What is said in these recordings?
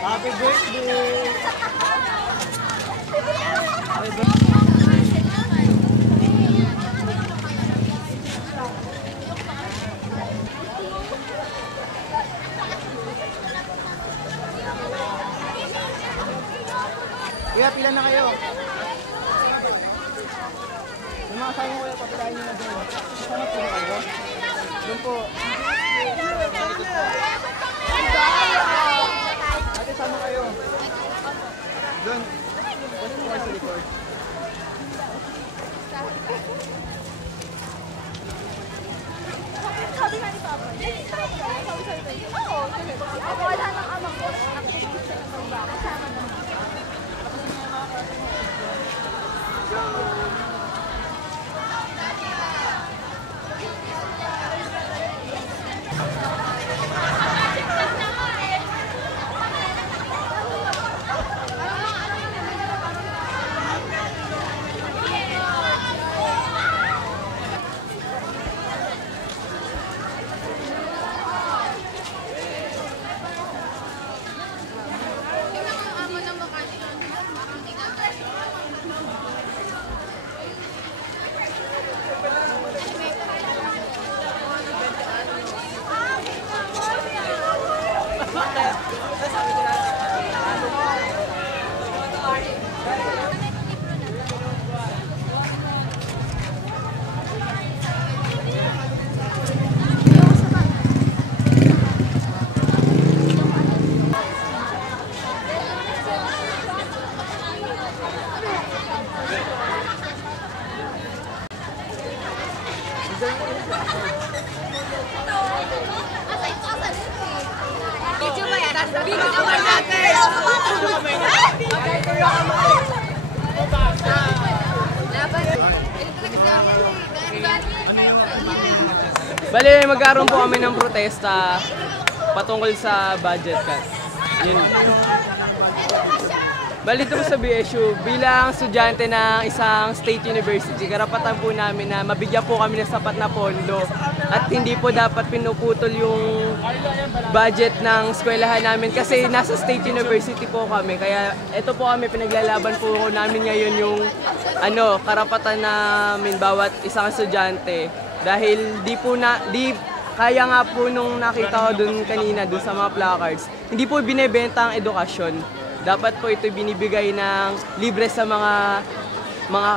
Happy birthday! Kuya, pila na kayo? Yung mga kasama ko, papilahin nyo na doon. Sana po na kayo? Doon po. Ate, sama kayo. Doon. Doon po kayo sa likod. Sabi nga ni Papa, oo, wala nang amang ko. Kasama naman. Bale, magkaroon po kami ng protesta patungkol sa budget cut. Yun. Bale, dito sa BSU, bilang estudyante ng isang state university, karapatan po namin na mabigyan po kami ng sapat na pondo at hindi po dapat pinuputol yung budget ng eskwelahan namin kasi nasa state university po kami. Kaya ito po kami, pinaglalaban po namin ngayon yung karapatan namin bawat isang estudyante. Dahil di kaya nga po nung nakita ko dun kanina dun sa mga placards, hindi po binebenta ang edukasyon. Dapat po ito binibigay ng libre sa mga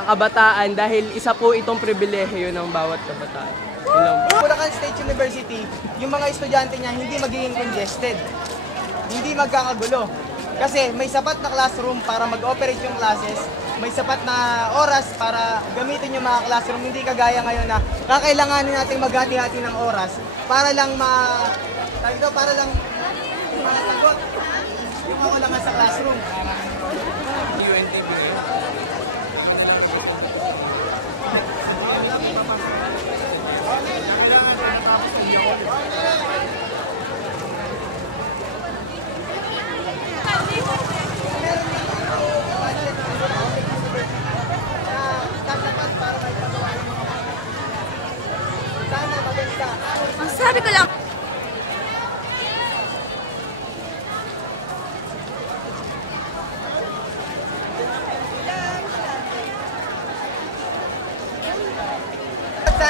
kabataan dahil isa po itong pribilehiyo ng bawat kabataan. Bulacan State University, yung mga estudyante niya hindi magiging congested, hindi magkakagulo. Kasi may sapat na classroom para mag-operate yung classes, may sapat na oras para gamitin yung mga classroom, hindi kagaya ngayon na kakailanganin natin maghati-hati ng oras para lang matagot yung kakulangan sa classroom. UNTV.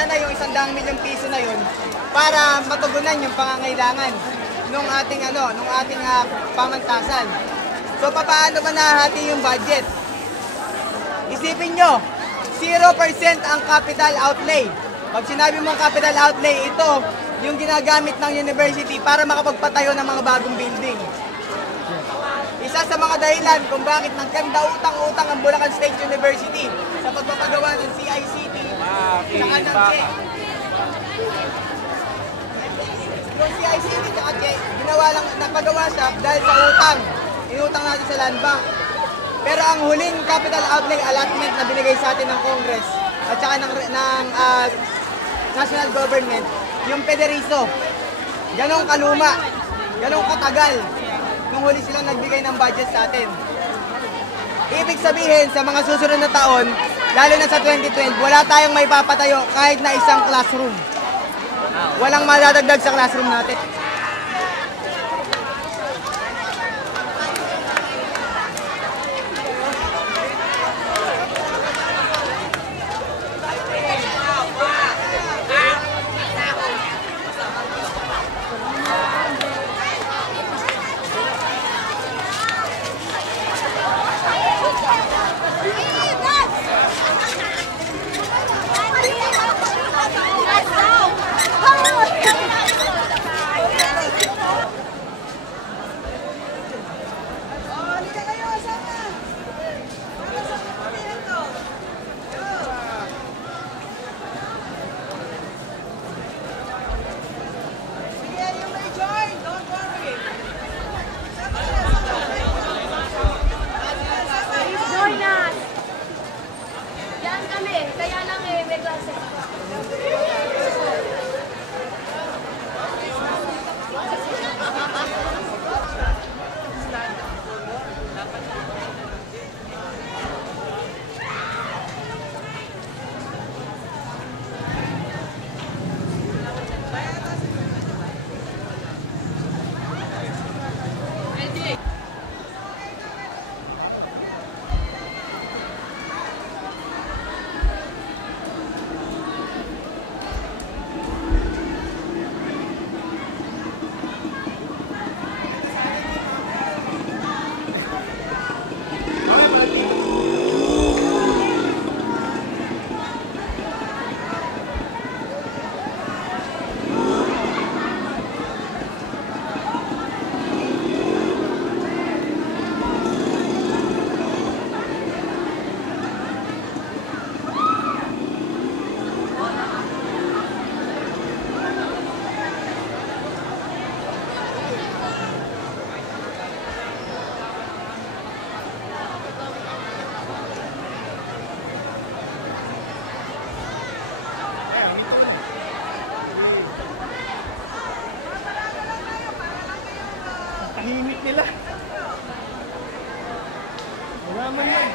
sana yung 100 milyong piso na yun para matugunan yung pangangailangan nung ating pamantasan. So paano ba nahati yung budget? Isipin nyo, 0% ang capital outlay. Pag sinabi mong capital outlay, ito yung ginagamit ng university para makapagpatayo ng mga bagong building. Isa sa mga dahilan kung bakit nagkanda utang-utang ang Bulacan State University sa pagpapagawa ng CICT saka ng CHE. Yung CICT saka CHE, napagawa siya dahil sa utang. Inutang natin sa Land Bank. Pero ang huling capital outlay allotment na binigay sa atin ng Congress at saka ng national government, yung Pederizo. Ganong kaluma, ganong katagal nung huli silang nagbigay ng budget sa atin. Ibig sabihin, sa mga susunod na taon, lalo na sa 2012, wala tayong may papatayo kahit na isang classroom. Walang madadagdag sa classroom natin. Himik nila. Wala man yan.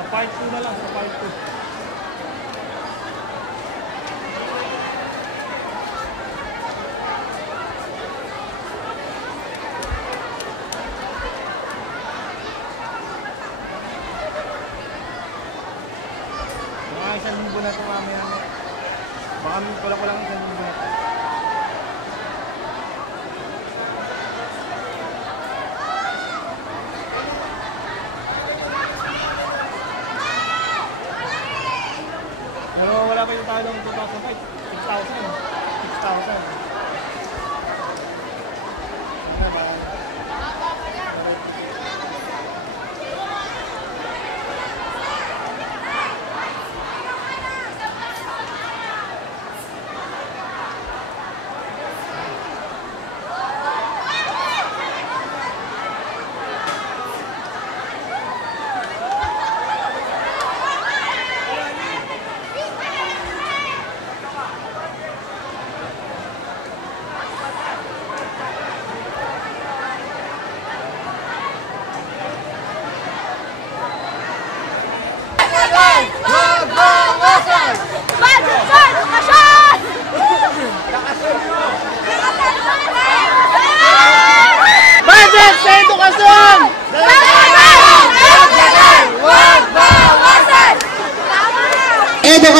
Sa part 2 na lang, sa part 2. Mga isang linggo na ito mamaya. Baka kulang isang linggo na ito. Pero wala pa yung tayo ng 2005. 6,000. 6,000.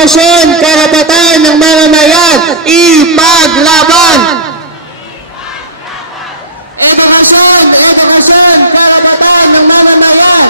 edukasyon, karapatan ng mamamayan, ipaglaban! Edukasyon, karapatan ng mamamayan!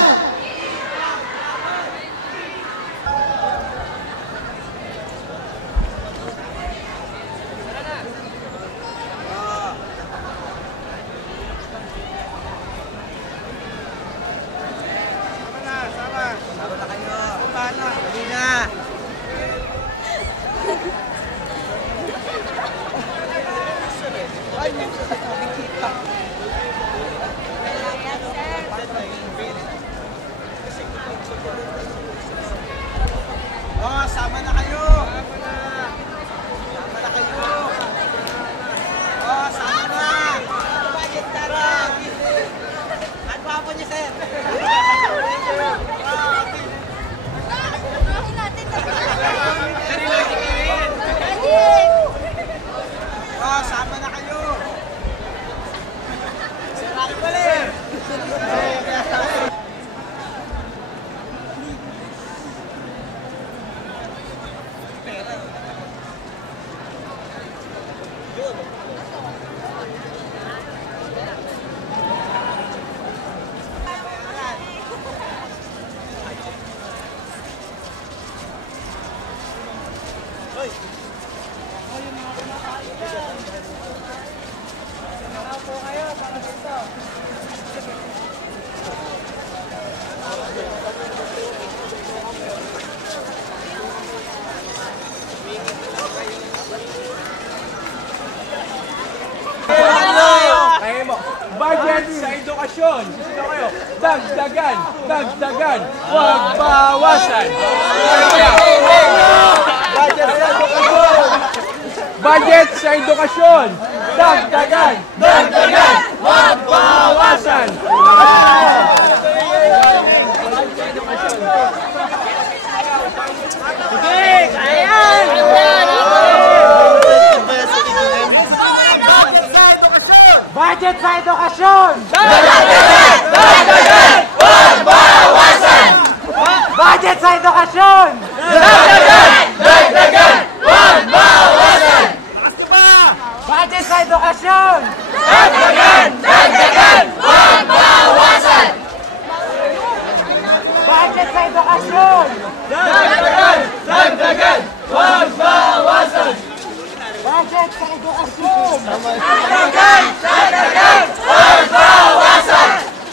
Oh, sama na kayo! Sama na kayo! Oh, sama na! Bakit tara? Ano pa po niya, sir? Oh, sama na kayo! Sarap pala eh! Budget sa edukasyon. Sino kayo? Dagdagan, huwag bawasan. Budget sa edukasyon. Dagdagan, huwag bawasan. Budget sa edukasyon! Dagdagan! Huwag bawasan! Budget sa edukasyon! Dagdagan! Huwag bawasan! Budget sa edukasyon! Dagdagan! Huwag bawasan! Budget sa edukasyon! Dagdagan! Huwag bawasan! Budget sa edukasyon! Dagdagan! Huwag bawasan!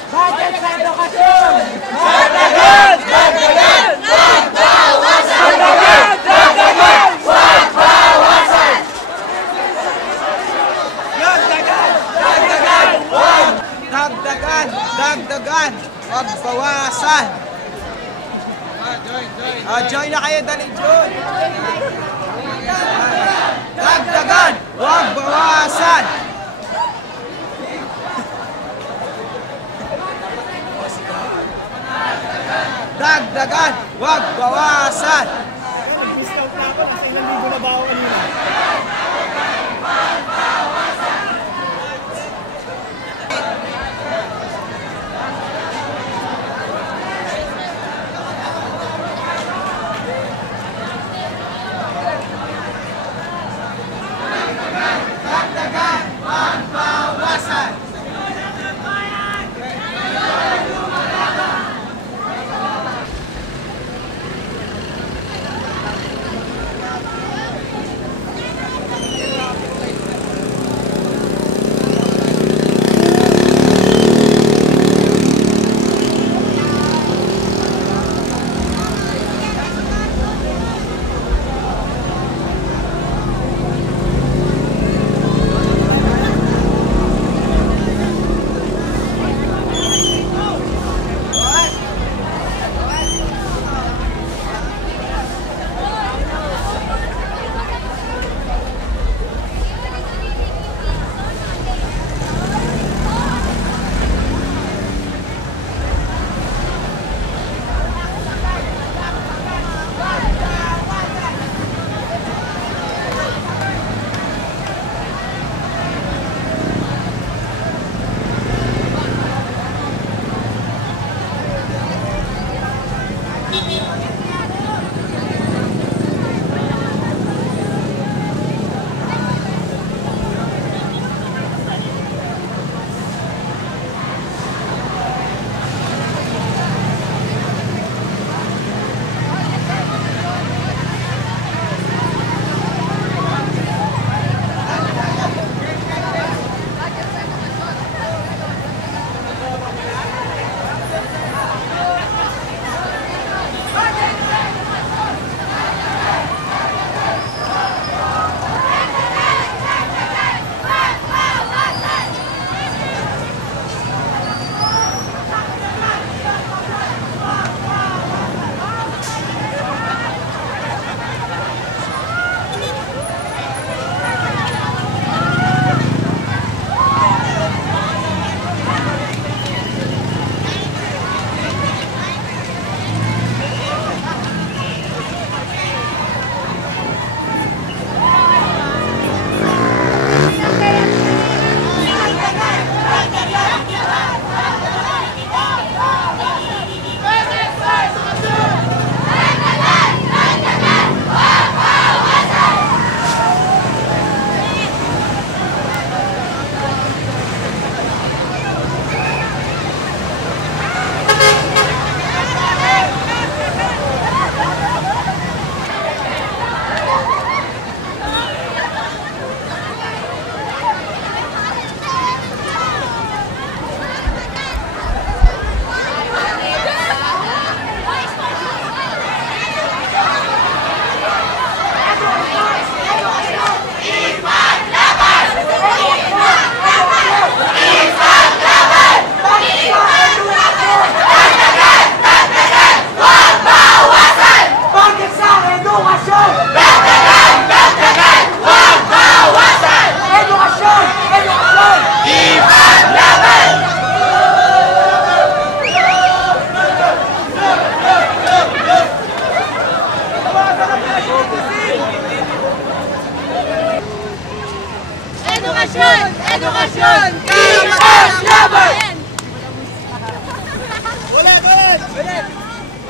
Budget sa edukasyon! Dagdagan! Huwag bawasan! Dagdagan! Huwag bawasan! Dagdagan! Huwag bawasan! Join na kayo, dali, join! Dagdagan! Huwag bawasan! Dagdagan! Huwag bawasan! Discount na ako kasi 1,000 na ba ako kanina?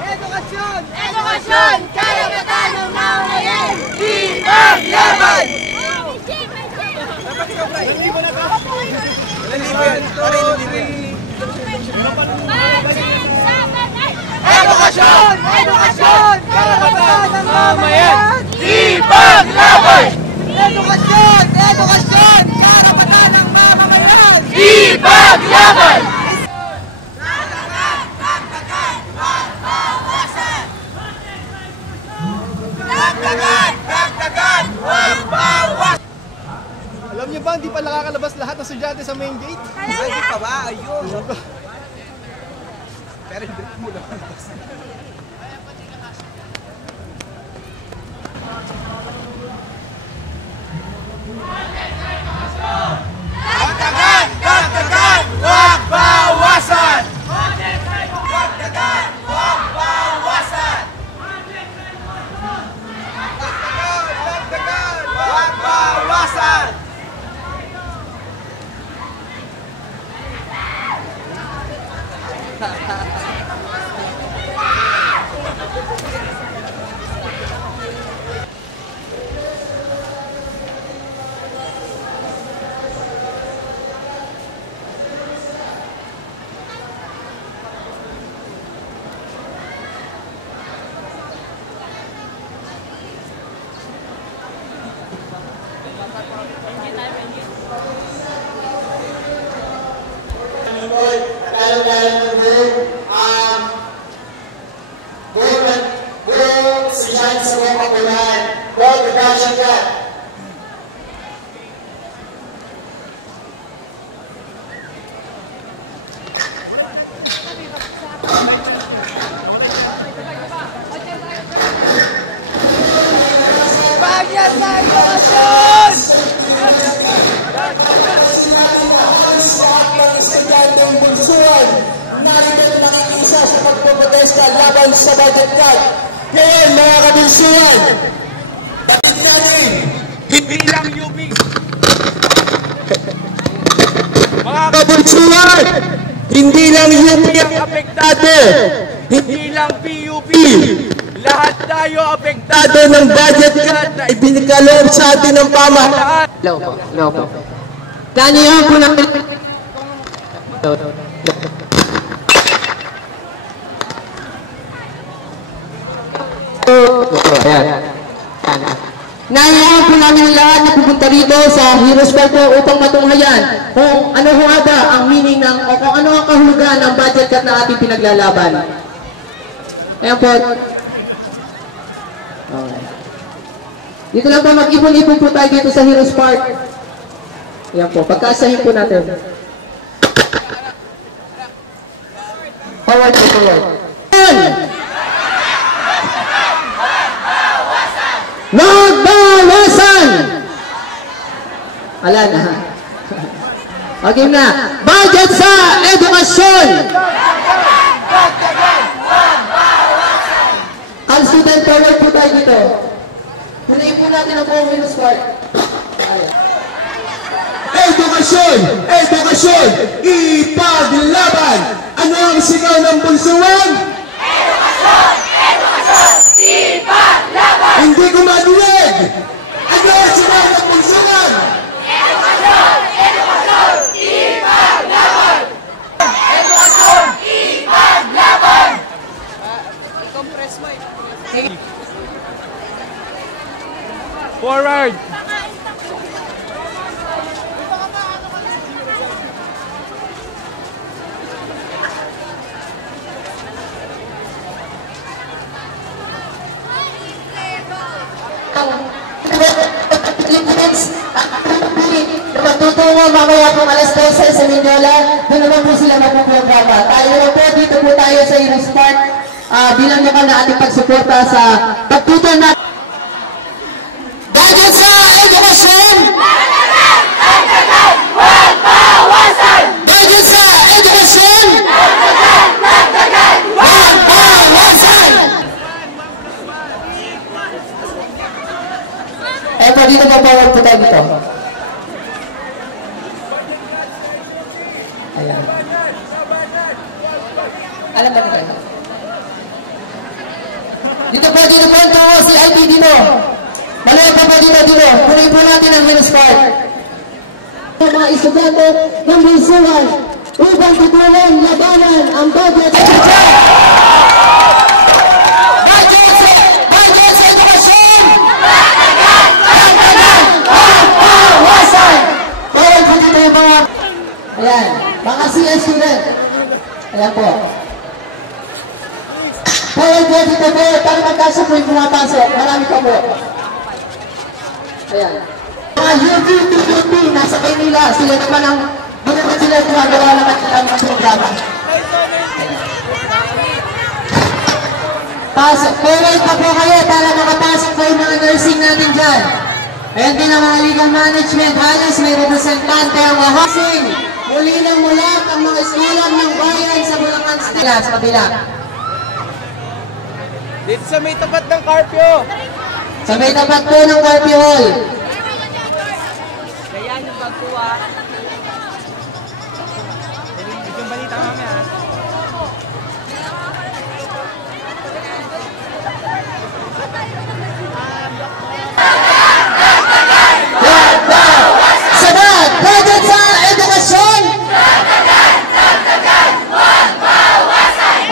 Edukasyon! Edukasyon! Karapatan ng mamamayan! Ipaglaban! Edukasyon! Edukasyon! Karapatan ng mamamayan! Ipaglaban! Edukasyon! Edukasyon! Karapatan ng mamamayan! Ipaglaban! Alam niyo ba, hindi pa nakakalabas lahat ng estudyante sa main gate? Hindi pa ba? Ayun! Pero hindi mo lang. Dagdagan! Dagdagan! Huwag bawasan! Dagdagan! Huwag bawasan! Dagdagan! Huwag bawasan! Laban sa budget cut. Ngayon mga kabunsuan, batid natin, hindi lang UP. Mga kabunsuan, hindi lang UP ang apektado, hindi lang PUP. Lahat tayo apektado ng budget cut na ibinigkaloob sa atin ng pamahalaan. Loko. Tanihan po natin. Ayan. Naihaan po namin lahat na pupunta rito sa Heroes Park upang matunghayan kung ano ho ba ang meaning ng o kung ano ang kahulugan ng budget cut na ating pinaglalaban. Ayan po. Okay. Dito lang po, mag-ipon-ipon po tayo dito sa Heroes Park. Ayan po, pagkaasahin po natin. Forward po, forward. Magbawasan! Ala na. Okay na. Budget sa edukasyon! All student forward po tayo dito. Hunayin po natin ang buong Heroes Park. Edukasyon! Edukasyon! Ipaglaban! Ano ang sigaw ng bunsuan? Edukasyon! Edukasyon! Ipaglaban! Hindi ko madinig! Ano ang sigaw ng bunsuan? Edukasyon! Edukasyon! Ipaglaban! Edukasyon! Ipaglaban! I-compress mo eh. Forward! Tutungo mamaya pong alas 12 sa Mindiola, doon naman po sila magpuprograma. Tayo naman po, dito po tayo sa Heroes Park, bilang naman na ating pagsuporta sa pagtuto na budget sa edukasyon! Dagdagan! Huwag bawasan! Budget sa edukasyon! Dagdagan! Huwag bawasan! Eh po, dito po forward po tayo dito. Ayan. Alam ba nila? Dito po, ito si IT dito. Maluwag pa dito. Kunin po natin ang minus card. Mga estudyante ng Bunsuan upang tutulong labanan ang budget sa budget sa edukasyon! Wawasan! Kaya po dito yung mga ayan, mga CS student. Ayan po. Kaya po dito po, para magkasa po yung pumapasok. Marami pa po. Ayan. Mga UP, nasa Kaynila, sila naman ang bunaman sila gumagawa naman sila ng programa. Pasok, payroll pa po kayo para makapasok po yung mga nursing natin dyan. Ayan din ang mga legal management, halos may representante ang wahasing. Muli na mulat ang mga eskulang ng bayan sa Bulacan State. Sa kabila. Dito sa may tapat ng Carpio. Sa may tapat po ng Carpio Hall. Kaya yung pagkuha. Yung balita mamaya. Sabat! Budget sa edukasyon!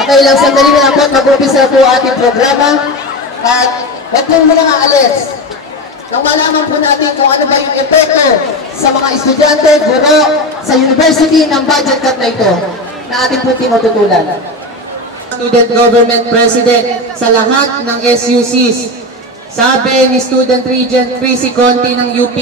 Okay lang, sandali na lang po. Mag-umpisa po ating programa. At huwag po muna aalis. Nang malaman po natin kung ano ba yung epekto sa mga estudyante, guro, sa university ng budget cut na ito na ating po tinututulan. Student Government President sa lahat ng SUCs. Sabi ni Student Regent Chrissy Conti ng UP,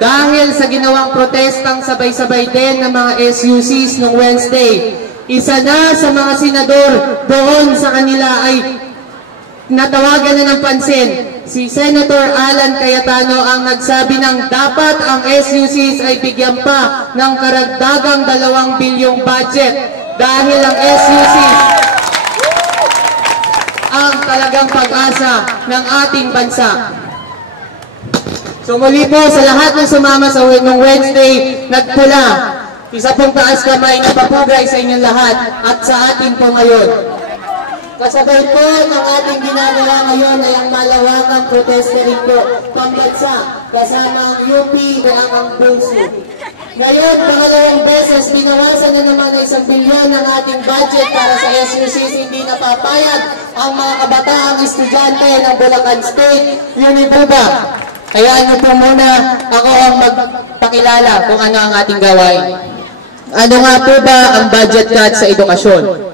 dahil sa ginawang protestang sabay-sabay din ng mga SUCs noong Wednesday, isa na sa mga senador doon sa kanila ay natawagan na ng pansin. Si Senator Alan Cayetano ang nagsabi ng dapat ang SUCs ay bigyan pa ng karagdagang 2 bilyong budget dahil ang SUCs ang talagang pag-asa ng ating bansa. So muli po sa lahat ng sumama sa Wednesday, nagpula. Isa pong taas kamay na papugay sa inyong lahat at sa atin po ngayon. Kasabay po ng ating ginagawa ngayon ay ang malawakang protesta rin po pambansa kasama ang UP na ang puso. Ngayon, pangalawang beses, binawasan na naman ng 1 bilyon ang ating budget para sa SUCs. Hindi napapayag ang mga kabataang estudyante ng Bulacan State Unibuba. Kaya ano po muna ako ang magpakilala kung ano ang ating gawain. Ano nga po ba ang budget cut sa edukasyon?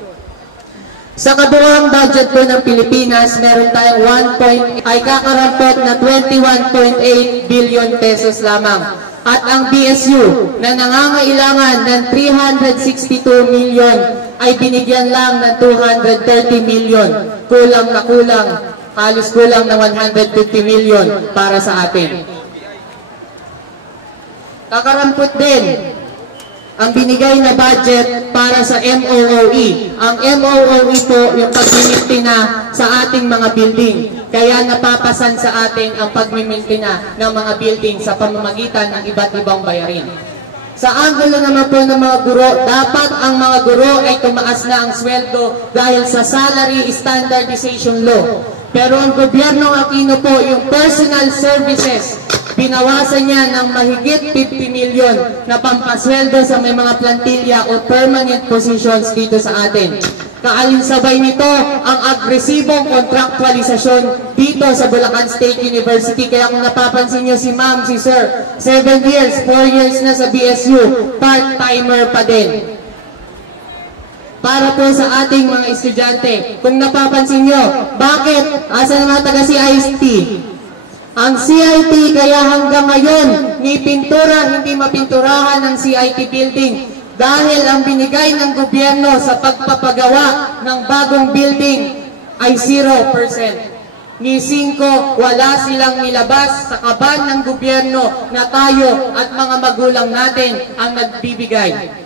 Sa kabuuang budget po ng Pilipinas, meron tayong ay kakarampot na 21.8 billion pesos lamang. At ang BSU na nangangailangan ng 362 million ay binigyan lang ng 230 million. Kulang na kulang, halos kulang na 150 million para sa atin. Kakarampot din ang binigay na budget para sa MOOE. Ang MOOE po yung pagmimintina sa ating mga building. Kaya napapasan sa atin ang pagmimintina ng mga building sa pamamagitan ng iba't ibang bayarin. Sa anggulo naman po ng mga guro, dapat ang mga guro ay tumaas na ang sweldo dahil sa salary standardization law. Pero ang gobyerno Aquino po, yung personal services, binawasan niya ng mahigit 50 million na pampasweldo sa may mga plantilya o permanent positions dito sa atin. Kaalinsabay nito ang agresibong kontraktualisasyon dito sa Bulacan State University. Kaya kung napapansin nyo si ma'am, si sir, 7 years, 4 years na sa BSU, part-timer pa din. Para po sa ating mga estudyante, kung napapansin nyo, bakit? Asa na mga taga-CIT? Ang CIT kaya hanggang ngayon, ni pintura, hindi mapinturahan ng CIT building dahil ang binigay ng gobyerno sa pagpapagawa ng bagong building ay 0%. Ni 5, wala silang nilabas sa kaban ng gobyerno na tayo at mga magulang natin ang nagbibigay.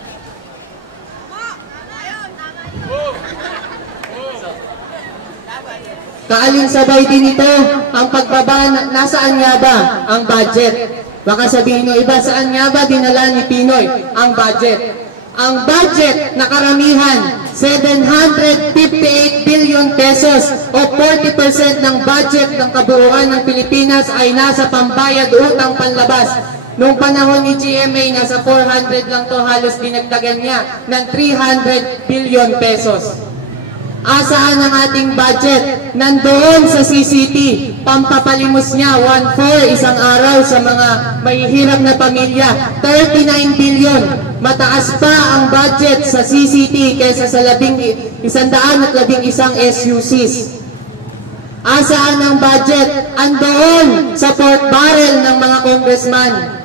Kaalinsabay din ito ang pagbaba, nasaan nga ba ang budget? Baka sabihin nyo iba, saan nga ba dinala ni Pinoy ang budget? Ang budget na karamihan 758 billion pesos o 40% ng budget ng kabuuan ng Pilipinas ay nasa pambayad utang panlabas. Noong panahon ni GMA, nasa 400 lang to, halos dinagdagan niya ng 300 billion pesos. Asaan ang ating budget? Nandoon sa CCT, pampapalimos niya 1/4 isang araw sa mga mahihirap na pamilya, 39 billion. Mataas pa ang budget sa CCT kaysa sa 111 SUCs. Asaan ang budget? Andoon sa pork barrel ng mga congressman.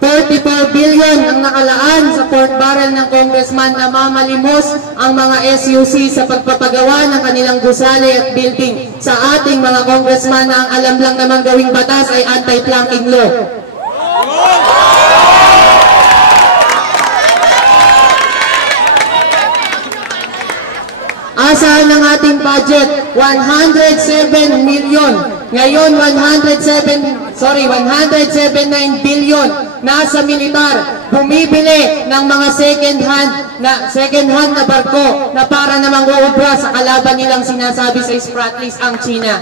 44 billion ang nakalaan sa pork barrel ng congressman na mamalimos ang mga SUC sa pagpapagawa ng kanilang gusali at building sa ating mga congressman na ang alam lang naman gawing batas ay anti-planking law. Asaan ang ating budget? 107 million. Ngayon 179 billion nasa militar. Bumibili ng mga second hand na barko na para namang uubra sa kalaban nilang sinasabi sa Spratlys ang China.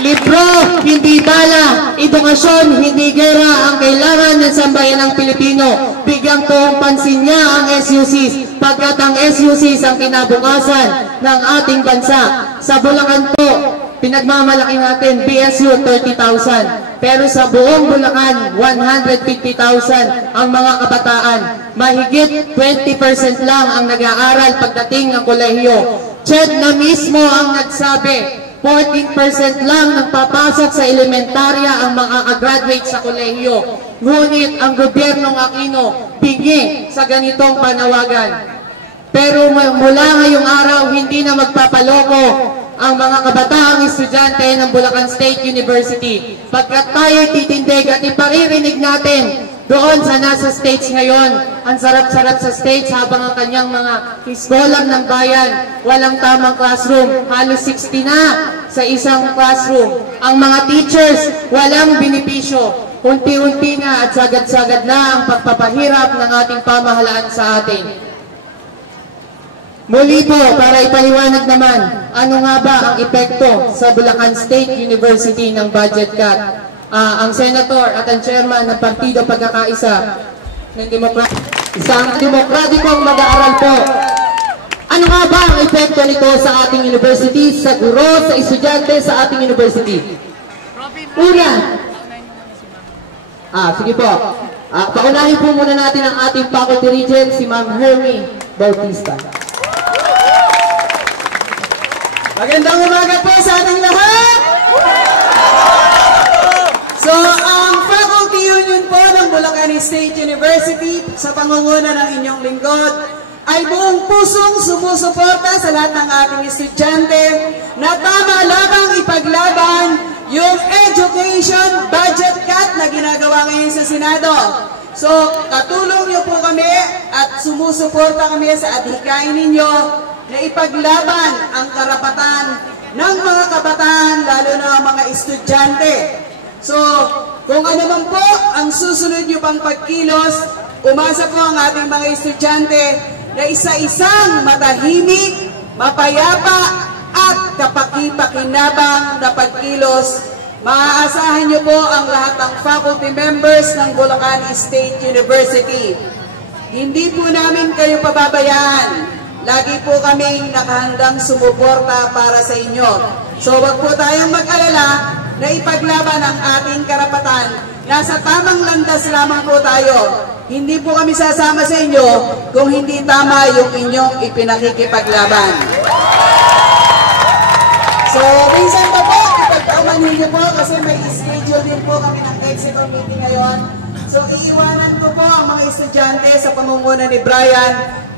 Libro, hindi bala. Edukasyon, hindi gera ang kailangan ng sambayan ng Pilipino. Bigyang tuong pansin niya ang SUCs, pagkat ang SUCs ang kinabukasan ng ating bansa. Sa Bulacan po, pinagmamalaki natin, BSU 30,000. Pero sa buong Bulacan, 150,000 ang mga kabataan. Mahigit 20% lang ang nag-aaral pagdating ng kolehiyo. CHED na mismo ang nagsabi, 14% lang nagpapasok sa elementarya ang makaka-graduate sa kolehiyo. Ngunit ang gobyernong Aquino bingi sa ganitong panawagan. Pero mula ngayong araw, hindi na magpapaloko ang mga kabataang estudyante ng Bulacan State University. Pagkat tayo'y titindig at iparirinig natin doon sa nasa stage ngayon, ang sarap-sarap sa stage habang ang kanyang mga hiskolam ng bayan, walang tamang classroom, halos 60 na sa isang classroom. Ang mga teachers, walang benepisyo. Unti-unti na at sagad-sagad na ang pagpapahirap ng ating pamahalaan sa atin. Muli po, para ipaliwanag naman, ano nga ba ang epekto sa Bulacan State University ng budget cut? Ang senator at ang chairman ng Partido Pagkakaisa ng isang demokratikong mag-aaral po. Ano nga ba ang epekto nito sa ating university, sa guro, sa estudyante, sa ating university? Una, sige po. Paunahin po muna natin ang ating faculty regent, si Ma'am Hermie Bautista. Magandang umaga po sa ating lahat! So, ang Faculty Union po ng Bulacan State University sa pangunguna ng inyong lingkod ay buong pusong sumusuporta sa lahat ng ating estudyante na tama lamang ipaglaban yung education budget cut na ginagawa ngayon sa Senado. So, katulong niyo po kami at sumusuporta kami sa adhikain ninyo na ipaglaban ang karapatan ng mga kabataan, lalo na ang mga estudyante. So, kung ano man po ang susunod nyo pang pagkilos, umasa po ang ating mga estudyante na isa-isang matahimik, mapayapa, at kapaki-pakinabang na pagkilos. Maaasahan nyo po ang lahat ng faculty members ng Bulacan State University. Hindi po namin kayo pababayaan. Lagi po kaming nakahandang sumuporta para sa inyo. So, wag po tayong mag-alala na ipaglaban ang ating karapatan. Nasa tamang landas lamang po tayo. Hindi po kami sasama sa inyo kung hindi tama yung inyong ipinakikipaglaban. So, minsan pa po, ipagpaumanhin niyo po kasi may schedule din po kami ng exit meeting ngayon. So, iiwanan ko po ang mga estudyante sa pamumuno ni Brian.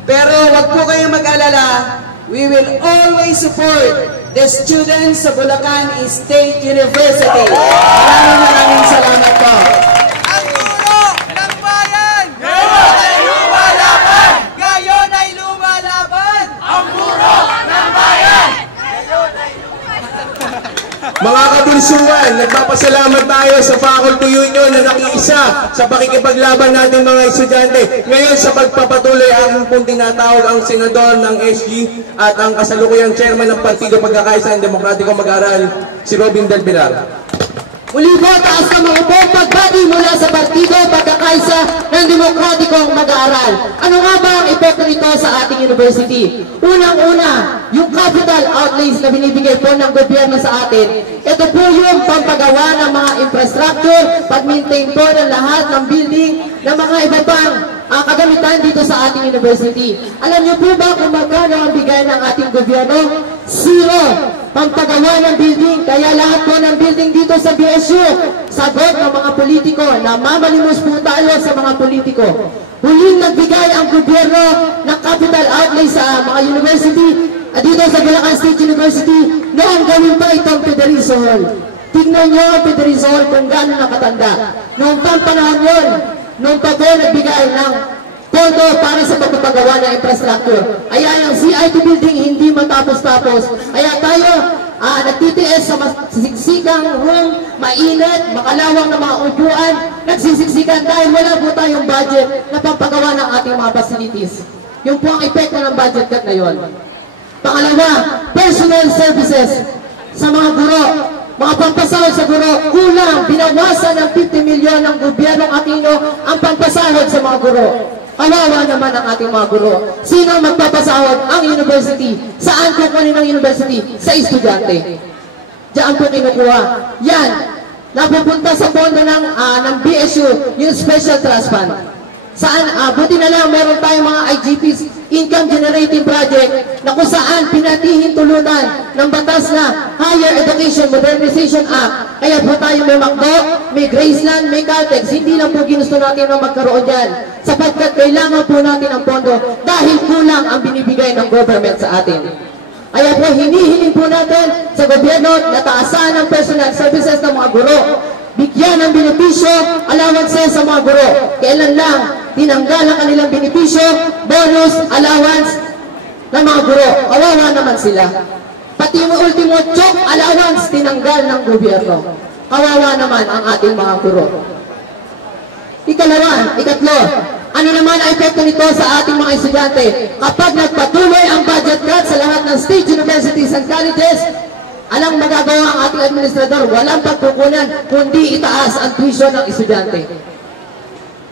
Pero wag po kayong mag-alala. We will always support the students sa Bulacan State University. Maraming salamat po. Ang guro ng bayan! Ngayon ay lumalaban! Ngayon ay lumalaban! Ang guro ng bayan! Ngayon ay lumalaban! Mga kabunsuan, nagpapasalamat tayo sa Faculty Union na nakiisa sa pakikipaglaban natin mga estudyante. Ngayon sa pagpapatuloy ang pong tinatawag ang senador ng SG at ang kasalukuyang chairman ng Partido Pagkakaisa ng Demokratikong Mag-aaral, si Robin Del Pilar. Muli po, taas na mga po, pagbati mula sa Partido Pagkakaisa ng Demokratikong Mag-aaral. Ano nga ba ang epekto nito sa ating university? Unang-una, yung capital outlays na binibigay po ng gobyerno sa atin. Ito po yung pampagawa ng mga infrastructure, pag-maintain po ng lahat ng building, ng mga iba pang kagamitan dito sa ating university. Alam niyo po ba kung magkano ang bigay ng ating gobyerno? Zero! Pampagawa ng building, kaya lahat po ng building dito sa BSU, sagot ng mga politiko, na mamalimos po tayo sa mga politiko. Huling nagbigay ang gobyerno ng capital outlay sa mga university, dito sa Bulacan State University, noong gawin pa itong Federico Hall. Tignan nyo ang Federico Hall kung gaano nakatanda. Noong panahon yun, noong pa po nagbigay ng pondo para sa pagpapagawa ng infrastructure. Kaya yung CIT building hindi matapos-tapos. Kaya tayo nagtitiis sa masisiksigang room, mainit, makalawang na mga upuan, nagsisiksikan dahil wala po tayong budget na pampagawa ng ating mga facilities. Yung po ang epekto ng budget cut na yun. Pangalawa, personal services sa mga guro. Mga pampasahod sa guro, kulang, binawasan ng 50 milyon ng gobyernong Aquino ang pampasahod sa mga guro. Kawawa naman ang ating mga guro. Sino magpapasahod? Ang university. Saan kukunin ang university? Sa estudyante. Diyan po kinukuha. Yan, napupunta sa pondo ng BSU, yung Special Trust Fund. Saan, buti na lang meron tayong mga IGPs, Income Generating Project, na kung saan pinatihintulutan ng batas na Higher Education Modernization Act. Kaya po tayo may MACDO, may Graceland, may Caltex. Hindi lang po ginusto natin na magkaroon dyan, sapagkat kailangan po natin ang pondo dahil kulang ang binibigay ng government sa atin. Kaya po hinihiling po natin sa gobyerno na taasan ng personal services ng mga guro. Bigyan ng benepisyo, allowances sa mga guro. Kailan lang tinanggal ang kanilang benepisyo, bonus, allowance ng mga guro. Kawawa naman sila. Pati yung ultimo choke allowance tinanggal ng gobyerno. Kawawa naman ang ating mga guro. Ikatlo, ano naman ang epekto nito sa ating mga estudyante? Kapag nagpatuloy ang budget cut sa lahat ng state universities and colleges, alang magagawa ang ating administrador, walang pagkukunan, kundi itaas ang tuition ng estudyante.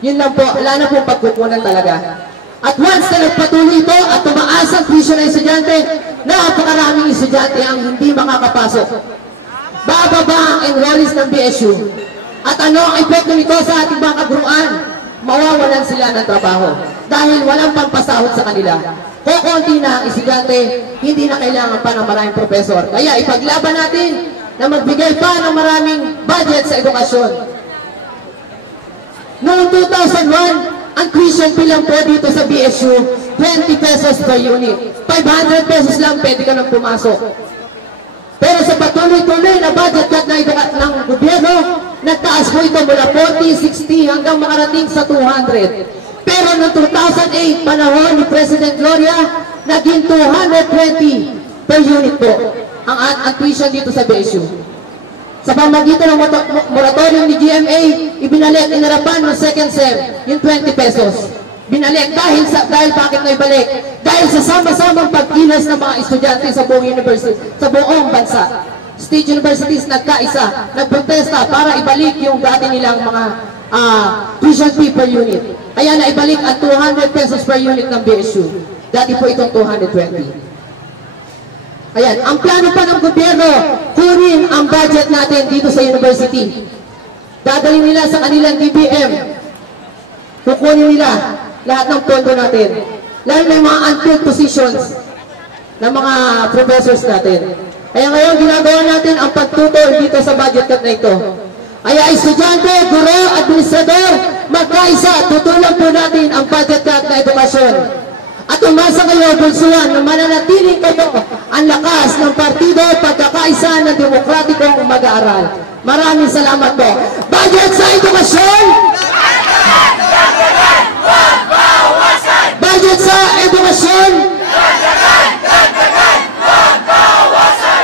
Yun lang po, wala na pong pagkukunan talaga. At once na nagpatuloy ito at tumaas ang tuition ng estudyante, napakaraming estudyante ang hindi makakapasok. Bababa ang enrollees ng BSU. At ano ang epekto nito sa ating mga kaguruan? Mawawalan sila ng trabaho dahil walang pampasahod sa kanila. Kukunti na ang estudyante, hindi na kailangan pa ng maraming profesor. Kaya ipaglaban natin na magbigay pa ng maraming budget sa edukasyon. Noong 2001, ang tuition fee lang po dito sa BSU, 20 pesos per unit. 500 pesos lang pwede ka nang pumasok. Pero sa patuloy-tuloy na budget cut ng gobyerno, nagtaas po ito mula 40, 60 hanggang makarating sa 200. Pero noong 2008, panahon ni President Gloria, naging 220 per unit po ang tuition dito sa BSU. Sa pamagitan ng moratorium ni GMA, ibinalik, inarapan ng second sem, yung 20 pesos. Binalik dahil bakit na ibalik? Dahil sa sama-samang pagkilos ng mga estudyante sa buong university, sa buong bansa. State universities nagkaisa, nagprotesta para ibalik yung dati nilang mga tuition fee per unit. Kaya naibalik ang 200 pesos per unit ng BSU. Dati po itong 220. Ayan, ang plano pa ng gobyerno, kunin ang budget natin dito sa university. Dadalhin nila sa kanilang DBM. Kukunin nila lahat ng pondo natin. Lalo na yung mga unfilled positions ng mga professors natin. Kaya ngayon ginagawa natin ang pagtutol dito sa budget cut na ito. Kaya estudyante, guro, administrador, magkaisa, tutulan po natin ang budget cut na edukasyon. At umasa kayo, bunsuan, na mananatiling kayo ang lakas ng Partido Pagkakaisa ng Demokratikong Mag-aaral. Maraming salamat po. Budget sa edukasyon! Budget sa edukasyon!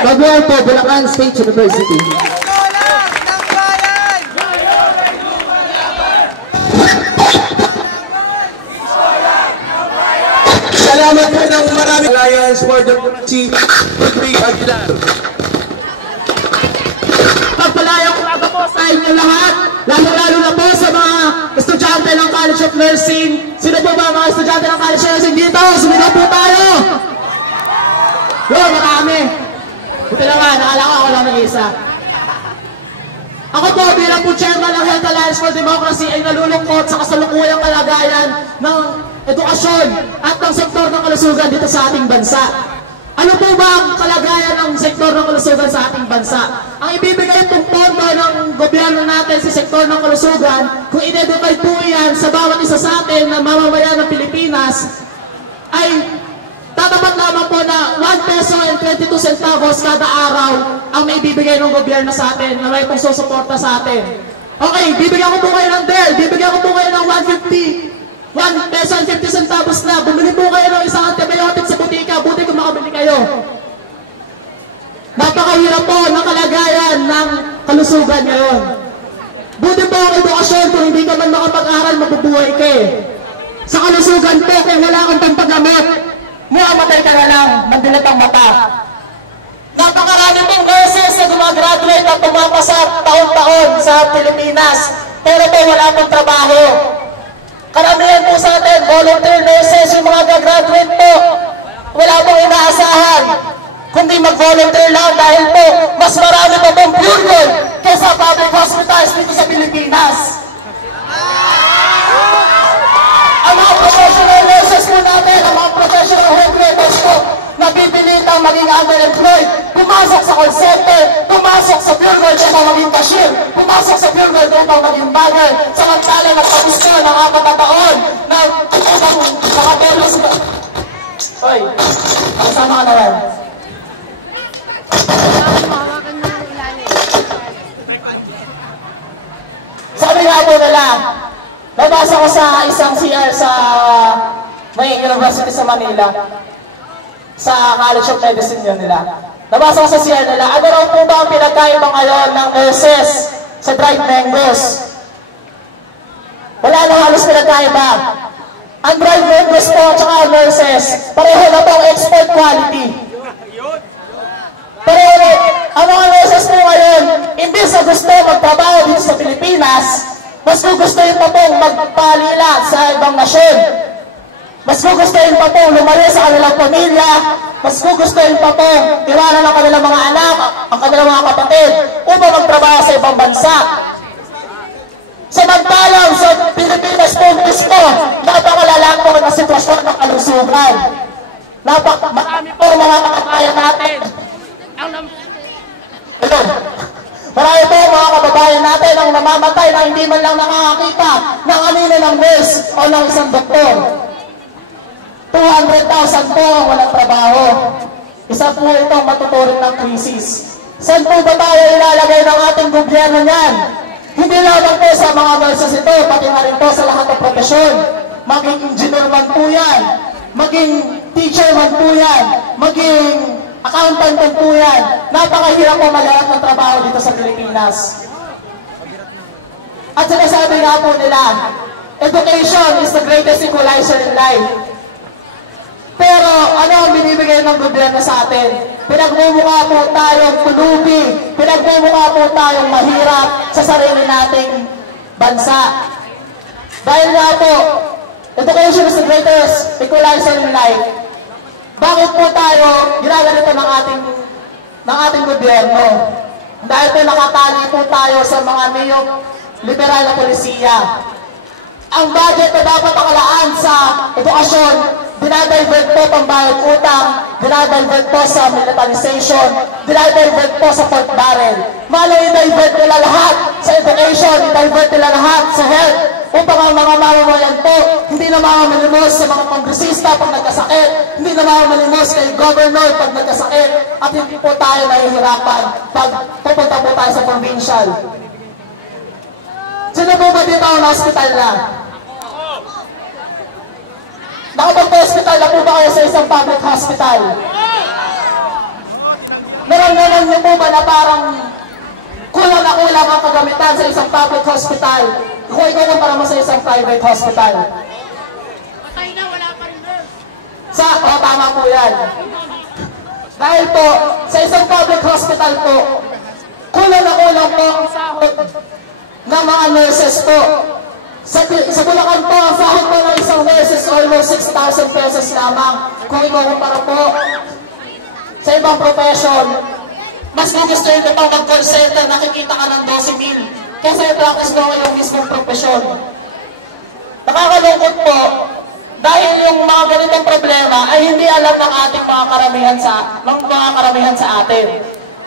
Mabuhay po, Bulacan State University. Salamat po ng maraming Alliance for Democracy, Rodrigo Aguilar. Pagpalayang umaga po sa inyo lahat, lalo-lalo na po sa mga estudyante ng College of Nursing. Sino po ba mga estudyante ng College of Nursing dito? Sumigaw po tayo! Yun, marami. Buti naman, nakala ko ako lang nag-isa. Ako po bilang po chairman ng Health Alliance for Democracy ay nalulungkot sa kasalukuyang kalagayan ng edukasyon at ng sektor ng kalusugan dito sa ating bansa. Ano po ba ang kalagayan ng sektor ng kalusugan sa ating bansa? Ang ibibigay pong pondo ng gobyerno natin sa sektor ng kalusugan, kung i-dedicate po yan sa bawat isa sa atin na mamamayan ng Pilipinas, ay tatapat lamang po na 1 peso and 22 centavos kada araw ang may bibigay ng gobyerno sa atin na may pagsusuporta sa atin. Okay, bibigyan ko po kayo ng DEL, bibigyan ko po kayo ng 1 peso and 50 centavos na. Bumili po kayo ng isang antibiotic sa butika, buti kung makabili kayo. Napakahirap po ng kalagayan ng kalusugan ngayon. Buti po ang edukasyon, kung hindi ka man makapag-aral, mabubuhay ka eh. Sa kalusugan po, kung wala kang pampagamot, muamatay ka na lang, mandilat ang mata. Napakarami pong nurses na gumagraduate at pumapasa taon-taon sa Pilipinas, pero po wala pong trabaho. Karamihan po sa atin, volunteer nurses, yung mga gagraduate po, wala pong inaasahan, kundi mag-volunteer lang dahil po mas marami pa pong pure gold kaysa public hospitals dito sa Pilipinas. Ang mga professional nurses po natin, ang mga professional health workers po, napipilitang maging underemployed, pumasok sa call center, pumasok sa pure gold upang maging cashier, pumasok sa pure gold upang maging bagger, samantalang nagpapos ko ng 4 na taon na upang nakapelo sa... Hoy, kasama ka naman. Sabi nga po nila, nabasa ko sa isang CR sa may university sa Manila, sa College of Medicine yun nila. Nabasa ko sa CR nila, ano raw po ba ang pinagkaiba ngayon ng nurses sa dried mangoes? Wala nang halos pinagkaiba. Ang dried mangoes po at saka nurses, pareho na po ang export quality. Pero ang mga nurses po ngayon, imbis na gusto magtrabaho dito sa Pilipinas, mas gugustuhin pa pong magpalila sa ibang nasyon. Mas gugustuhin pa pong lumayo sa kanilang pamilya. Mas gugustuhin pa pong iwanan ang kanilang mga anak, ang kanilang mga kapatid, upang magtrabaho sa ibang bansa. Samantalang sa Pilipinas po mismo, napakalalak po ng sitwasyon ng kalusugan. Marami po mga kababayan natin. Marami po mga kababayan natin ang namamatay na hindi man lang nakakakita ng anino ng nurse o ng isang doktor. 200,000 po ang walang trabaho. Isa po itong matuturing ng krisis. Saan po ba tayo ilalagay ng ating gobyerno niyan? Hindi lamang po sa mga nurses ito, pati na rin po sa lahat ng profesyon. Maging engineer man po yan, maging teacher man po yan, maging accountant man po yan. Napakahirap po maghanap ng trabaho dito sa Pilipinas. At sinasabi nga po nila, education is the greatest equalizer in life. Pero ano ang binibigay ng gobyerno sa atin? Pinagmumukha po tayong pulubi, pinagmumukha po tayong mahirap sa sarili nating bansa. Dahil nga po, education is the greatest equalizer in life. Bakit po tayo ginaganito ng ating gobyerno? Dahil po nakatali po tayo sa mga neo-liberal na polisiya. Ang budget na dapat nakalaan sa edukasyon, dinadivert po pambayad utang, dinadivert po sa militarization, dinadivert po sa pork barrel. Malay i-divert nila lahat sa education, i-divert nila lahat sa health, upang ang mga mamamayan po hindi na mamamalimos sa mga kongresista pag nagkasakit, hindi na mamamalimos kay governor pag nagkasakit, at hindi po tayo nahihirapan pag pupunta po tayo sa provincial. Sino po ba dito ang hospital na? Nakapag-hospital na po ba kayo sa isang public hospital? Naramdaman niyo po ba na parang kulang na kulang ang kagamitan sa isang public hospital kung ikaw kumpara mo sa isang private hospital? Patay na, wala pa rin nurse. po yan. Dahil po, sa isang public hospital po, kulang na kulang po ang sahod ng mga nurses po. Sa Bulacan po, ang sahod po ng isang nurses almost 6,000 pesos lamang. Kung ikukumpara po sa ibang profession, mas gusto nyo pa mag-call center, nakikita ka ng 12,000 kaysa i-practice mo yung mismong profesyon. Nakakalungkot po dahil yung mga ganitong problema ay hindi alam ng ating mga karamihan sa atin.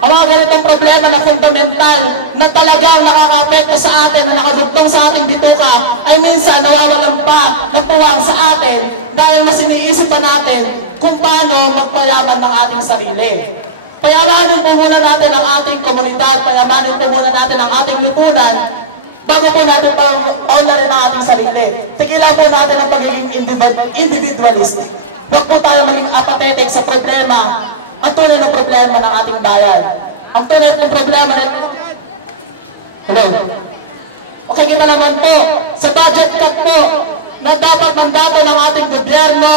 Ang mga ganitong problema na fundamental na talagang nakaka-apekto sa atin, na nakadugtong sa ating bituka, ay minsan nawawalan pa ng puwang sa atin dahil mas iniisip pa natin kung paano magpayaman ng ating sarili. Payamanin po muna natin ang ating komunidad, payamanin po muna natin ang ating lipunan, bago po natin paunlarin ang ating sarili. Tigilan po natin ang pagiging individualistic. Huwag po tayo maging apathetic sa problema, ang tunay ng problema ng ating bayan. Ang tunay ng problema ng... Hello? Okay, kita naman po, sa budget cut po, na dapat mandato ng ating gobyerno,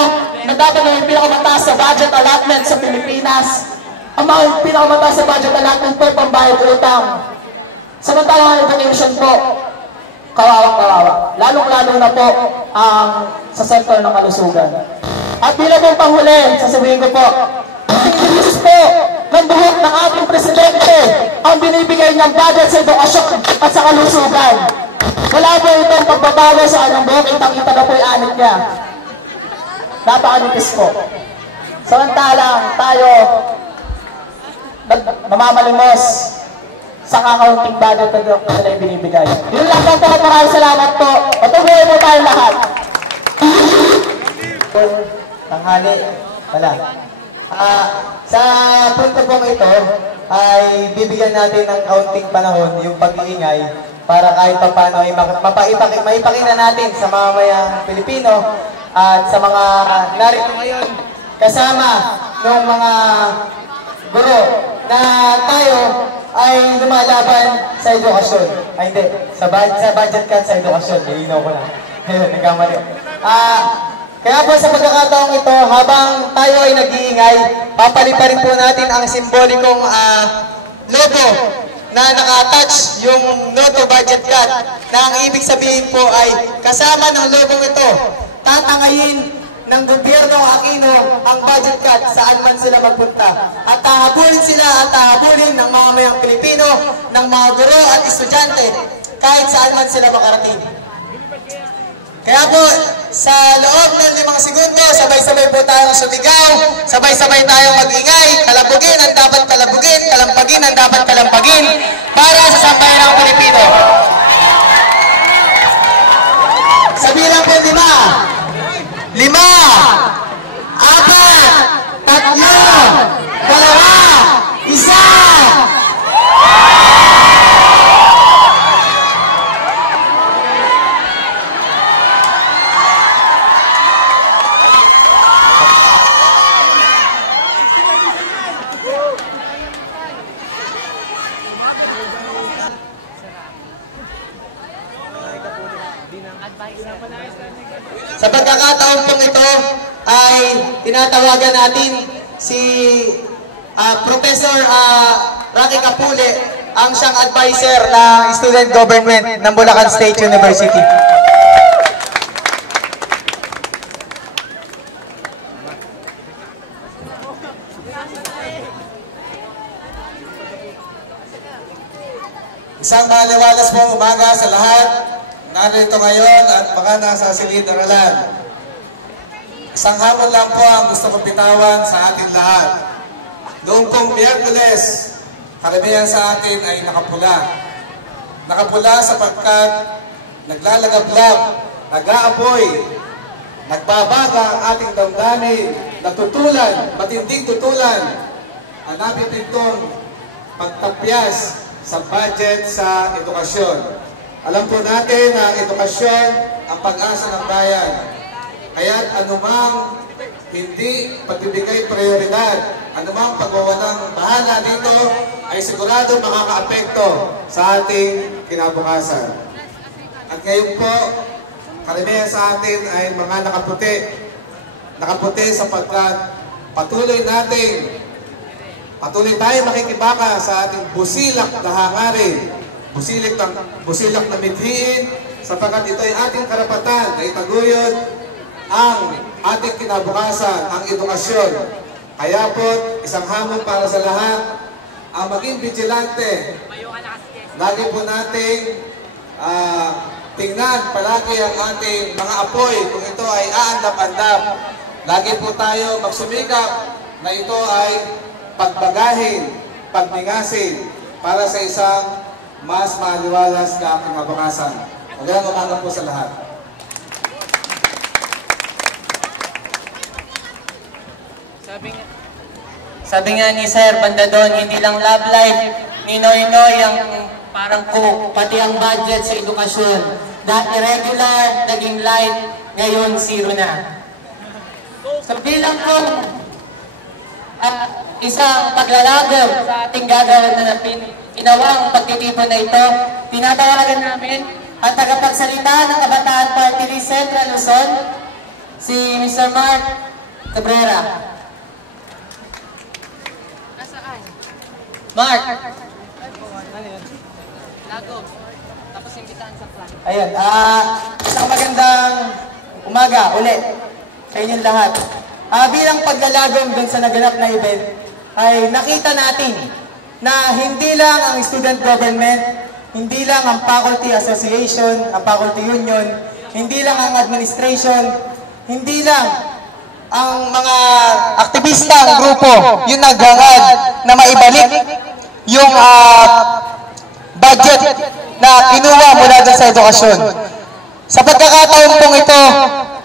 na dapat na may pinakamataas sa budget allotment sa Pilipinas. Ang mga pinakamataas sa budget allotment po, pambayad utang. Samantalang education po, kawawa-kawawa. Lalong-lalo na po ang sa sektor ng kalusugan. At bilang pong panghuli, sasabihin ko po, inis po ng buhok ng ating presidente ang binibigay niyang budget sa edukasyon at sa kalusugan. Wala po itong pagbabago sa kanyang buhok, itang-ita na po yung anit niya. Napakanipis po. Samantalang tayo namamalimos sa kakaunting budget na nila yung binibigay. Yun lang po, maraming salamat po. Patuloy po tayo lahat. Tanghali, wala. Sa punto pong ito ay bibigyan natin ng kaunting panahon yung pag-iingay para kahit pa paano ay maipakita natin sa mamamayang Pilipino at sa mga narito ngayon kasama ng mga guro na tayo ay lumalaban sa edukasyon. Ay hindi, sa budget cut sa edukasyon. Nilinaw ko lang. Nagkamali. Kaya po sa pagkakataong ito, habang tayo ay nag-iingay, papaliparin po natin ang simbolikong logo na naka-attach yung no to budget cut na ang ibig sabihin po ay kasama ng logong ito, tatangayin ng gobyerno Aquino ang budget cut saan man sila magpunta. At hahabulin sila at hahabulin ng mamamayang Pilipino, ng mga guro at estudyante kahit saan man sila makarating. Kaya po, sa loob ng 5 segundo, sabay-sabay po tayong sumigaw, sabay-sabay tayong mag-ingay, kalabugin ang dapat kalabugin, kalampagin ang dapat kalampagin, para sa sambayan ng Pilipino. Sa bilang po 5, 4, 3, 2, 1. Sa pagkakataon pong ito ay tinatawagan natin si Professor Rocky Capule, ang siyang advisor ng student government ng Bulacan State University. Isang maliwalas pong umaga sa lahat narito ngayon at baka nasa silid-aralan. Isang hamon lang po ang gusto kong bitawan sa ating lahat. Noong pong Miyerkules, karamihan sa atin ay nakapula. Nakapula sapagkat naglalagablab, nag-aapoy, nagbabaga ang ating damdamin, natutulan, matinding tutulan. Hanapin itong pagtapyas sa budget sa edukasyon. Alam po natin na edukasyon ang pag-asa ng bayan. Kaya't anumang hindi pagbibigay prioridad, anumang pagwawalang bahala dito ay sigurado makakaapekto sa ating kinabukasan. At ngayon po, karamihan sa atin ay mga nakaputi. Nakaputi sapagkat patuloy tayo makikibaka sa ating busilak na hangarin, busilak na mithiin, sapagkat ito ay ating karapatan na itaguyod ang ating kinabukasan, ang edukasyon. Kaya po, isang hamon para sa lahat, ang maging vigilante. Lagi po nating tingnan palagi ang ating mga apoy kung ito ay aandap-andap. Lagi po tayo magsumikap na ito ay pagbagahin, pagningasin para sa isang mas maliwalas na kinabukasan. Magandang umaga po sa lahat. Sabi nga ni Sir Banda doon, hindi lang love life, ni Noy ang parang cook, pati ang budget sa edukasyon. Dati regular, naging light, ngayon zero na. So bilang kong isang paglalagab sa ating gagawin na pinawang pagtitipon na ito, tinatawagan namin ang tagapagsalita ng Kabataan Party List Central Luzon, si Mr. Mark Cabrera. Mark! Tapos imbitahan sa plan. Ayun, isang magandang umaga ulit sa inyong lahat. Bilang paglalagom dun sa naganap na event, ay nakita natin na hindi lang ang student government, hindi lang ang faculty association, ang faculty union, hindi lang ang administration, hindi lang ang mga aktivistang grupo yung naghangad na maibalik yung budget na kinuha mula dun sa edukasyon. Sa pagkakataon pong ito,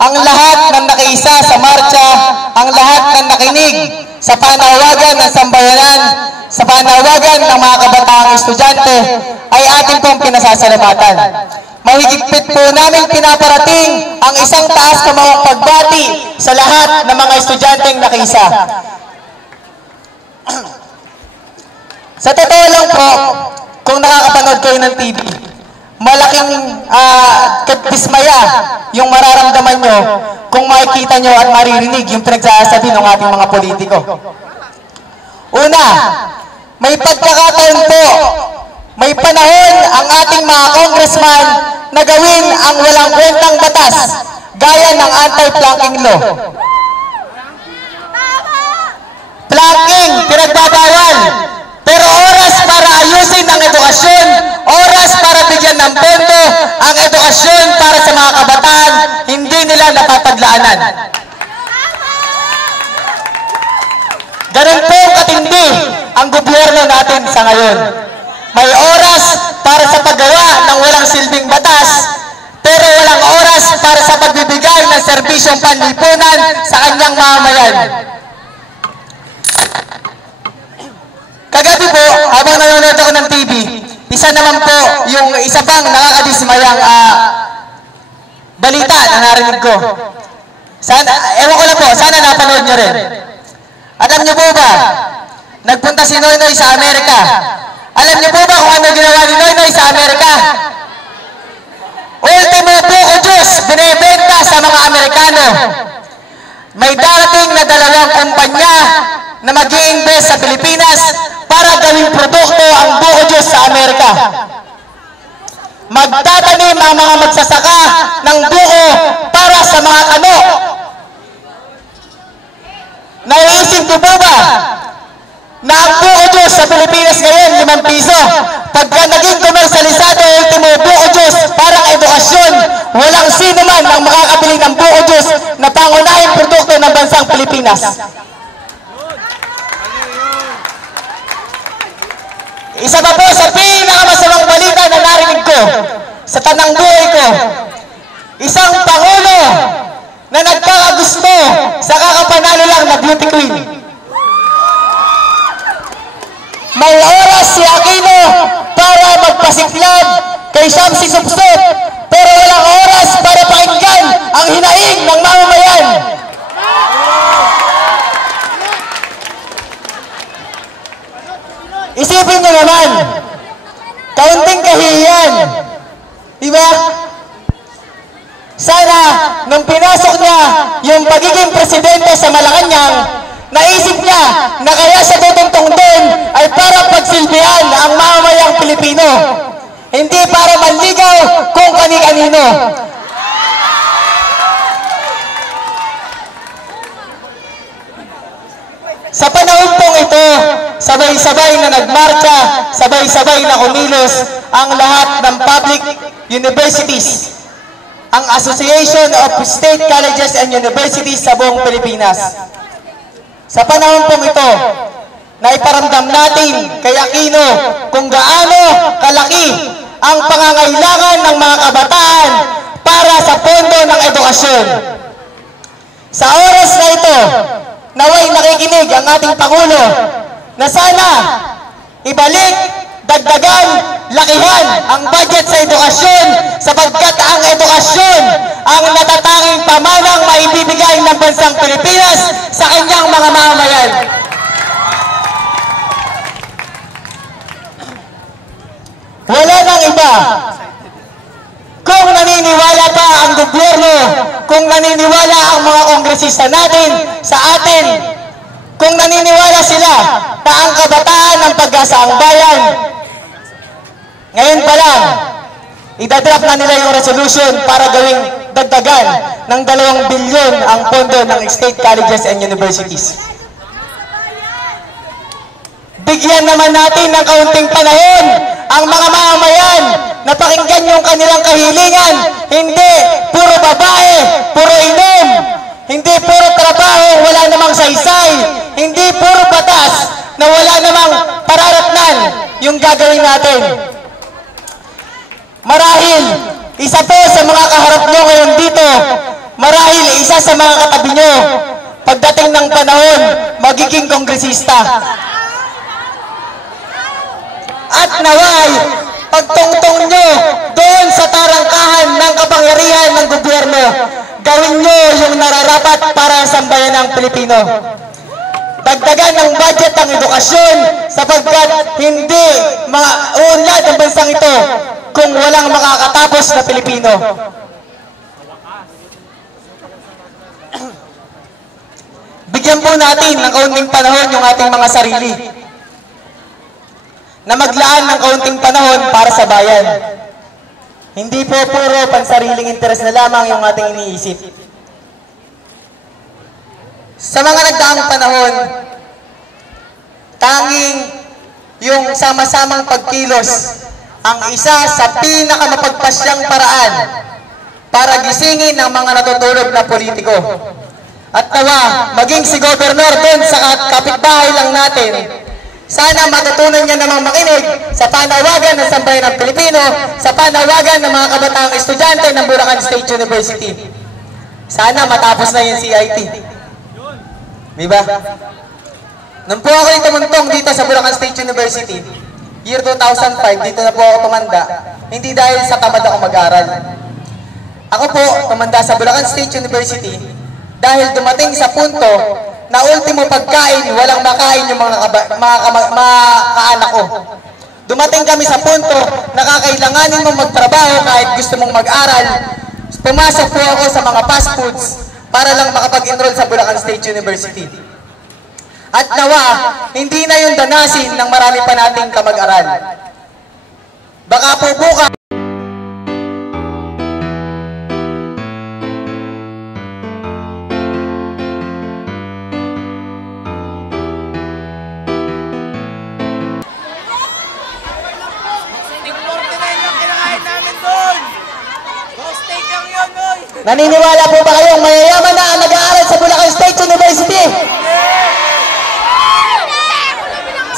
ang lahat ng nakiisa sa marcha, ang lahat ng nakinig sa panawagan ng sambayanan, sa panawagan ng mga kabataang estudyante, ay ating pong pinasasalamatan. Mahigpit po namin pinaparating ang isang taas na mga pagbati sa lahat ng mga estudyanteng nakiisa. Sa totoo lang po, kung nakakapanood kayo ng TV, malaking dismaya yung mararamdaman nyo kung makikita nyo at maririnig yung pinagsasabi ng ating mga politiko. Una, may pagkakataon po, may panahon ang ating mga congressman na gawin ang walang kwentang batas gaya ng anti-planking law. Planking, pinagbabawal. Pero oras para ayusin ang edukasyon, oras para bigyan ng pondo ang edukasyon para sa mga kabataan, hindi nila napapaglaanan. Ganun po katindi ang gobyerno natin sa ngayon. May oras para sa paggawa ng walang silbing batas, pero walang oras para sa pagbibigay ng serbisyong panlipunan sa kanyang mamamayan. Kagabi po, habang nanonood ako ng TV, isa naman po yung isa pang nakakadismayang balita na narinig ko. Ewan ko lang po, sana napanood nyo rin. Alam nyo po ba, nagpunta si Noynoy sa Amerika. Alam nyo po ba kung ano ginawa ni Noynoy sa Amerika? Ultimo buko juice, binibenta sa mga Amerikano. May darating na 2 kumpanya na mag-i-invest sa Pilipinas para gawing produkto ang buko juice sa Amerika. Magtatanim ang mga magsasaka ng buko para sa mga kano. Naiisip ko po ba na ang buko juice sa Pilipinas ngayon 5 piso? Pagka naging komersalisado ultimo buko juice parang edukasyon, walang sino man ang makakabili ng buko juice na pangunahing produkto ng bansang Pilipinas. Isa pa po sa pinakamasamang balita na narinig ko sa tanang buhay ko, isang pangulo na nagkakagusto sa kakapanalo lang na beauty queen. May oras si Aquino para magpasiklab kay Shamsi Supsop, pero walang oras para pakinggan ang hinaing ng mamamayan. Isipin nyo naman, kaunting kahihiyan, diba? Sana, nung pinasok niya yung pagiging presidente sa Malacanang, Naisip niya na kaya siya tutungtong doon ay para pagsilbihan ang mamamayang Pilipino. Hindi para manligaw kung kani-kanino. Sa panahon pong ito, sabay-sabay na nagmarcha, sabay-sabay na kumilos ang lahat ng public universities, ang Association of State Colleges and Universities sa buong Pilipinas. Sa panahon pong ito, naiparamdam natin kay Aquino kung gaano kalaki ang pangangailangan ng mga kabataan para sa pondo ng edukasyon. Sa oras na ito, naway nakikinig ang ating Pangulo na sana ibalik, dagdagan, lakihan ang budget sa edukasyon sapagkat ang edukasyon ang natatanging pamanang maibibigay ng bansang Pilipinas sa kanyang mga mamamayan. Wala nang iba. Kung naniniwala pa ang gobyerno, kung naniniwala ang mga kongresista natin sa atin, kung naniniwala sila na ang kabataan ang pag-asa ang bayan, ngayon pa lang, idadrop na nila yung resolution para gawing dagdagan ng 2 bilyon ang pondo ng state colleges and universities. Bigyan naman natin ng kaunting panahon ang mga mamamayan na pakinggan yung kanilang kahilingan. Hindi puro babae, puro inom, hindi puro trabaho, wala namang saysay, hindi puro batas na wala namang pararatnan yung gagawin natin. Marahil, isa po sa mga kaharap nyo ngayon dito, marahil isa sa mga katabi nyo, pagdating ng panahon, magiging kongresista. At naway, pagtungtong nyo doon sa tarangkahan ng kapangyarihan ng gobyerno, gawin nyo yung nararapat para sa sambayanang Pilipino. Dagdagan ng budget ang edukasyon sapagkat hindi mauunlad ang bansang ito kung walang makakatapos na Pilipino. Bigyan po natin ng kaunting panahon yung ating mga sarili na maglaan ng kaunting panahon para sa bayan. Hindi po puro pansariling interes na lamang yung ating iniisip. Sa mga nagdaang panahon, tanging yung sama-samang pagkilos ang isa sa pinakamapagpasyang paraan para gisingin ang mga natutulog na politiko. At nawa, maging si Gobernador din sa kapitbahay lang natin, sana matutunan niya namang makinig sa panawagan ng sambayan ng Pilipino, sa panawagan ng mga kabataang estudyante ng Bulacan State University. Sana matapos na yung CIT. Diba? Nung po ako tumuntong dito sa Bulacan State University, year 2005, dito na po ako tumanda, hindi dahil sa tamad ako mag-aral. Ako po tumanda sa Bulacan State University dahil dumating sa punto na ultimo pagkain, walang makain yung mga kaanak ko. Dumating kami sa punto na kakailanganin mong magtrabaho kahit gusto mong mag-aral. Pumasok po ako sa mga fast foods para lang makapag-enroll sa Bulacan State University. At nawa, hindi na yung danasin ng marami pa nating kamag-aral. Baka po bukas, naniniwala po ba kayong mayayaman na ang nag-aaral sa Bulacan State University?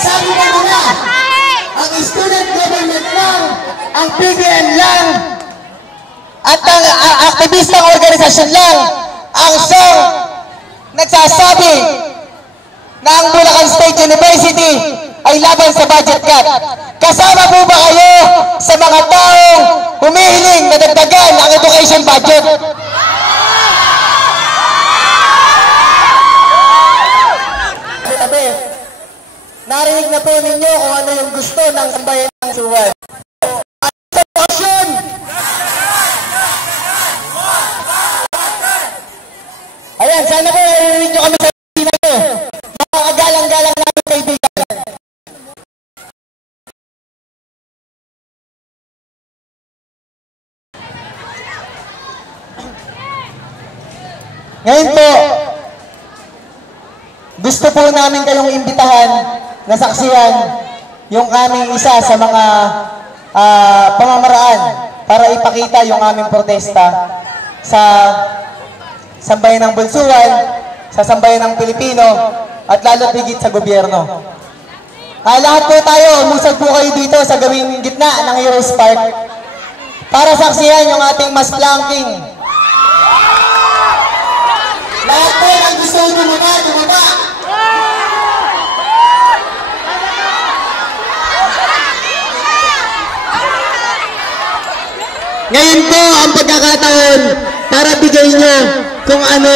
Sabi na nila, ang student government lang, ang PBN lang, at ang aktivistang organisasyon lang, ang siyang nagsasabi na ang Bulacan State University ay laban sa budget cut. Kasama po ba kayo sa mga taong humihiling na dagdagan ang education budget? Narinig na po ninyo kung ano yung gusto ng sambayan ng suwan. Edukasyon! Ayan, sana po narinig nyo kami sa na ito. Ngayon po, gusto po namin kayong imbitahan na saksihan yung aming isa sa mga pamamaraan para ipakita yung aming protesta sa sambayan ng Bunsuan, sa sambayan ng Pilipino, at lalo higit sa gobyerno. Lahat po tayo, umusag po kayo dito sa gawing gitna ng Heroes Park para saksihan yung ating mas flanking. Lahat po ng gusto dumaba. Ngayon po ang pagkakataon para bigay nyo kung ano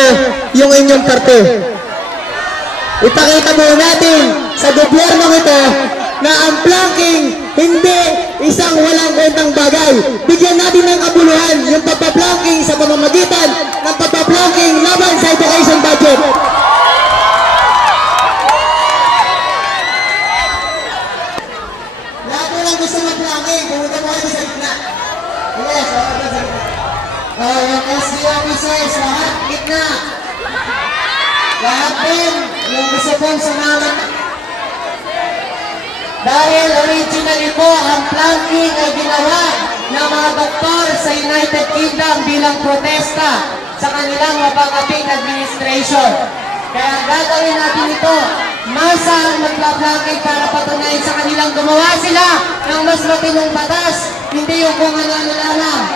yung inyong parte. Ipakita po natin sa gobyerno ito na ang planking hindi isang walang kwentang bagay. Bigyan natin ng kabuluhan yung pagpa-planking sa pamamagitan ng pagpa-planking laban sa education budget. Lahat mo lang gusto mag-planking, pumunta mo kayo sa gitna. Yes, yung SD officers, lahat gitna. Lahat din yung gusto pong sumama. Dahil originally po, ang planking ay ginawa ng mga doktor sa United Kingdom bilang protesta sa kanilang mapangaping administration. Kaya gagawin natin ito, masa ang magpa-planking para patunayan sa kanilang gumawa sila ng mas matinong batas, hindi yung kung ano-ano lang.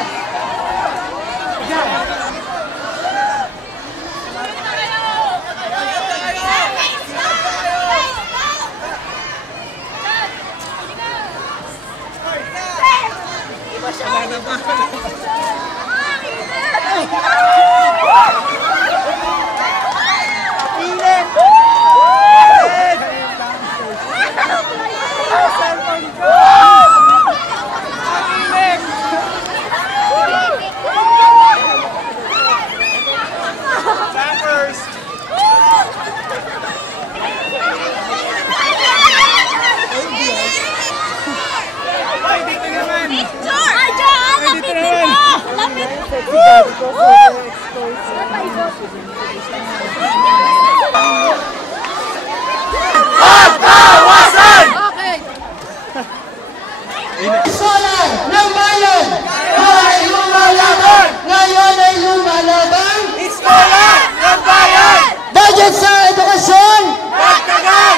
Solar ng bayan ay lumalaban. Ngayon ay lumalaban. Iskola ng bayan. Budget sa edukasyon. Dagdagan.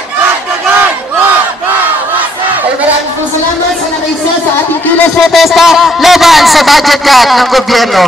Wag bawasan. Ay maraming po salamat sa nakiisa sa ating kilos protesta laban sa budget cut ng gobyerno.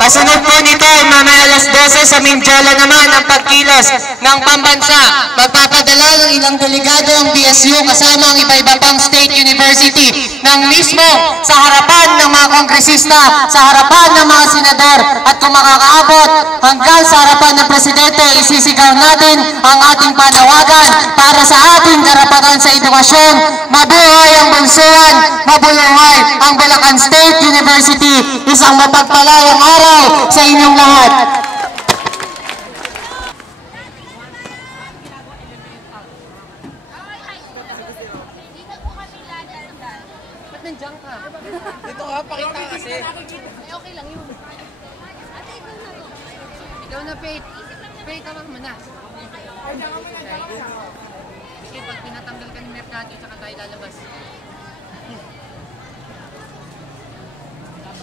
Kasunod po nito, mamaya alas 12 sa Mindiola naman ang pagkilos ng pambansa. Magpapadala ng ilang delegado ang BSU kasama ang iba-iba pang state university ng mismo sa harapan ng mga kongresista, sa harapan ng mga senador, at kung makakaabot hanggang sa harapan ng presidente, isisigaw natin ang ating panawagan para sa ating karapatan sa edukasyon. Mabuhay ang Bunsuan, mabuhay ang Bulacan State University. Isang mapagpalayang araw sa inyong lahat. Ba't nandiyan ka? Dito ka, pakita kasi. Okay lang yun. Ikaw na, Faith. Faith, tawag mo na. Sige, pag pinatanggal ka ni Mercado, tsaka tayo lalabas.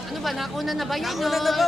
Ano ba? Nakuna na ba yun? Nakuna na ba?